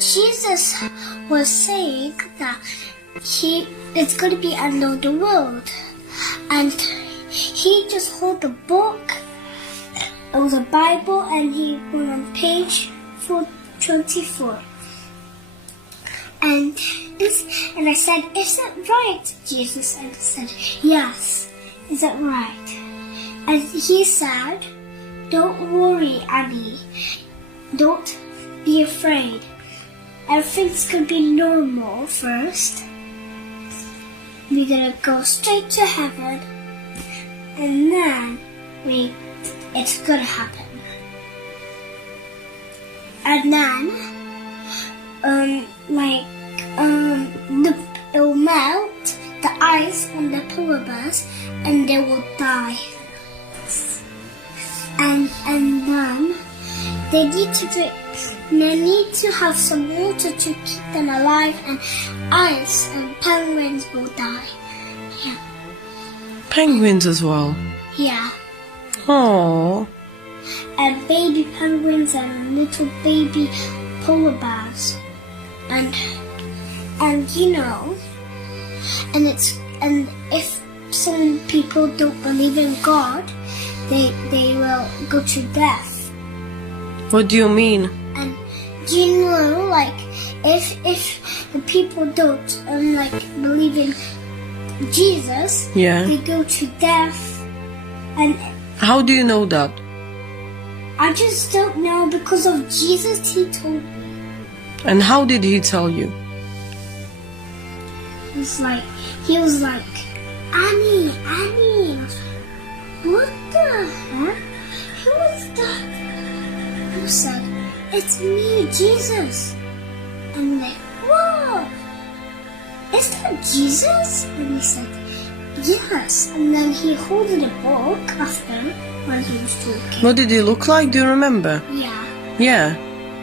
Jesus was saying that he is going to be under the world, and he just held the book. It was a Bible, and he went on page 424. And I said, "Is that right, Jesus?" And he said, "Yes, is that right?" And he said, "Don't worry, Annie. Don't be afraid. Everything's gonna be normal first. We're gonna go straight to heaven, and then it's gonna happen." And then, it will melt the ice on the polar bears, and they will die. And then they need to drink. They need to have some water to keep them alive, and ice, and penguins will die. Yeah. Penguins as well? Yeah. Oh. And baby penguins and little baby polar bears. And if some people don't believe in God, they will go to death. What do you mean? And if the people don't believe in Jesus, yeah, they go to death. And how do you know that? I just don't know, because of Jesus. He told me. And how did he tell you? He was like, Annie, what the heck? Who is that? I said, "It's me, Jesus." And I'm like, "Whoa, is that Jesus?" And he said, "Yes." And then he holded a book after when he was talking. What did he look like? Do you remember? Yeah. Yeah.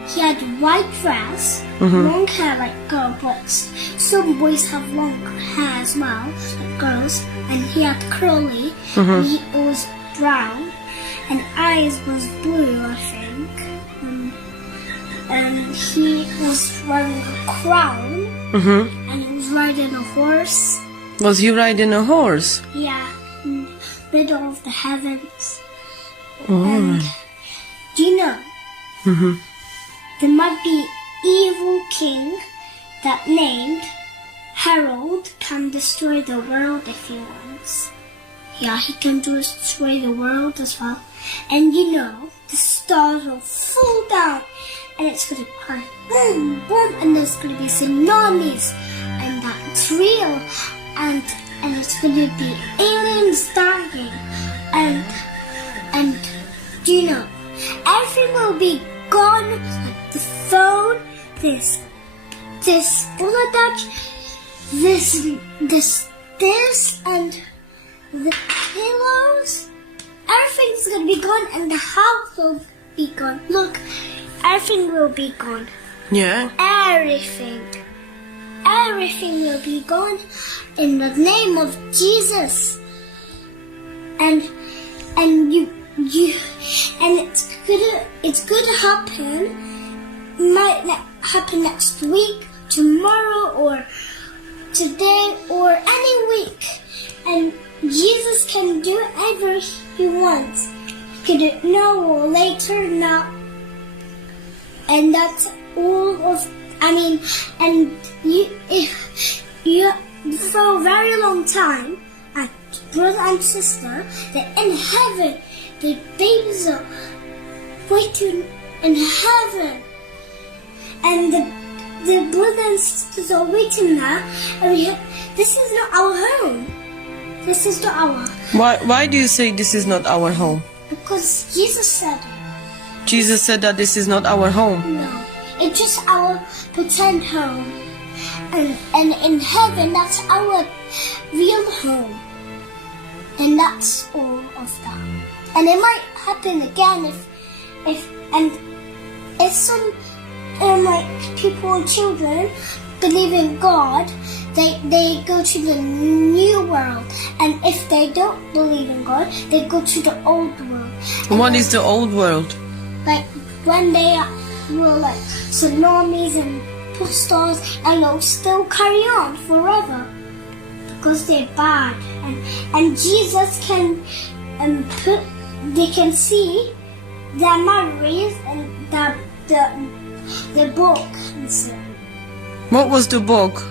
He had white dress, long hair like girl, but some boys have long hair as well, like girls. And he had curly, and he was brown, and eyes was blue, I think. And he was wearing a crown, and he was riding a horse. Was he riding a horse? Yeah, in the middle of the heavens. Oh. And do you know? There might be evil king that named Harold can destroy the world if he wants. Yeah, he can destroy the world as well. And the stars will fall down, and it's going to cry boom, boom, and there's going to be tsunamis, and that's real, and it's going to be aliens dying, and everything will be gone, like the phone, this bullet dodge, this, and the pillows. Everything's gonna be gone, and the house will be gone. Look, everything will be gone. Yeah. Everything will be gone in the name of Jesus. And it's gonna happen. Might happen next week, tomorrow, or today, or any week. And Jesus can do whatever he wants. He can do it now or later, now. And that's all of. For a very long time, and brother and sister, they're in heaven. The babies are waiting in heaven, and the brothers and sisters are waiting there. And this is not our home. This is not our. Why do you say this is not our home? Because Jesus said it. Jesus said that this is not our home. No, it's just our pretend home. And in heaven, that's our real home. And that's all of that. And it might happen again if some people, children, believe in God, they go to the new world. And if they don't believe in God, they go to the old world. And what is the old world? Like when they were like tsunamis and storms, and they'll still carry on forever because they're bad. And Jesus can they can see their memories and the book. And so What was the book?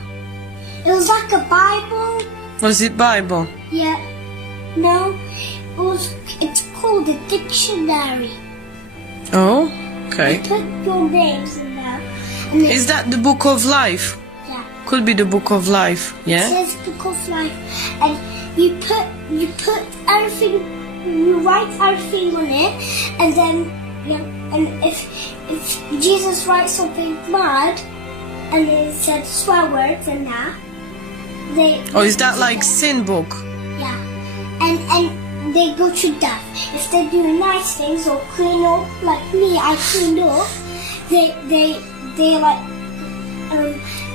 it was like a Bible. Was it Bible? Yeah. No. It's called a dictionary. Oh, okay. You put your names in there. And Is that the book of life? yeah. Could be the book of life, It yeah? says book of life, and you put everything, you write everything on it, and then and if Jesus writes something bad, and it said swear words and that, Or is that like sin book? yeah, and they go to death. If they do nice things or clean up, like me, I cleaned up. They like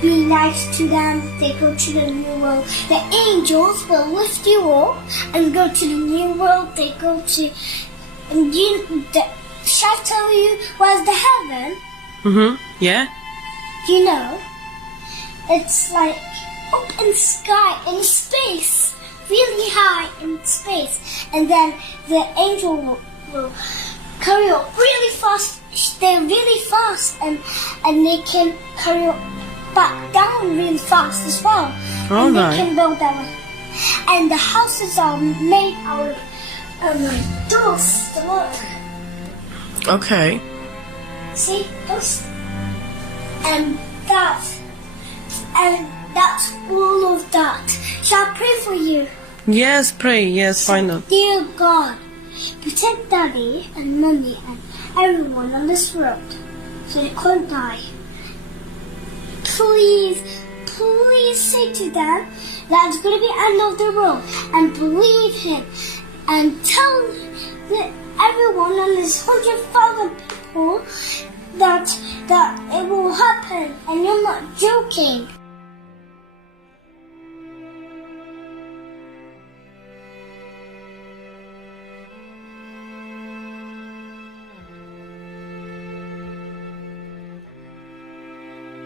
be nice to them. They go to the new world. The angels will lift you up and go to the new world. They go to, and shall I tell you where's the heaven? Yeah? Do you know? It's like up in sky, in space, really high in space, and then the angel will carry up really fast. They're really fast, and they can carry up back down really fast as well. All and right. they can build that way. And the houses are made out of dust. Look, Okay. see dust, and that's all of that. Shall I pray for you? Yes, pray. Yes, find out. Dear God, protect Daddy and Mummy and everyone on this road so they can't die. Please say to them that it's going to be end of the road, and believe him, and tell everyone on this 100,000 people that it will happen, and you're not joking.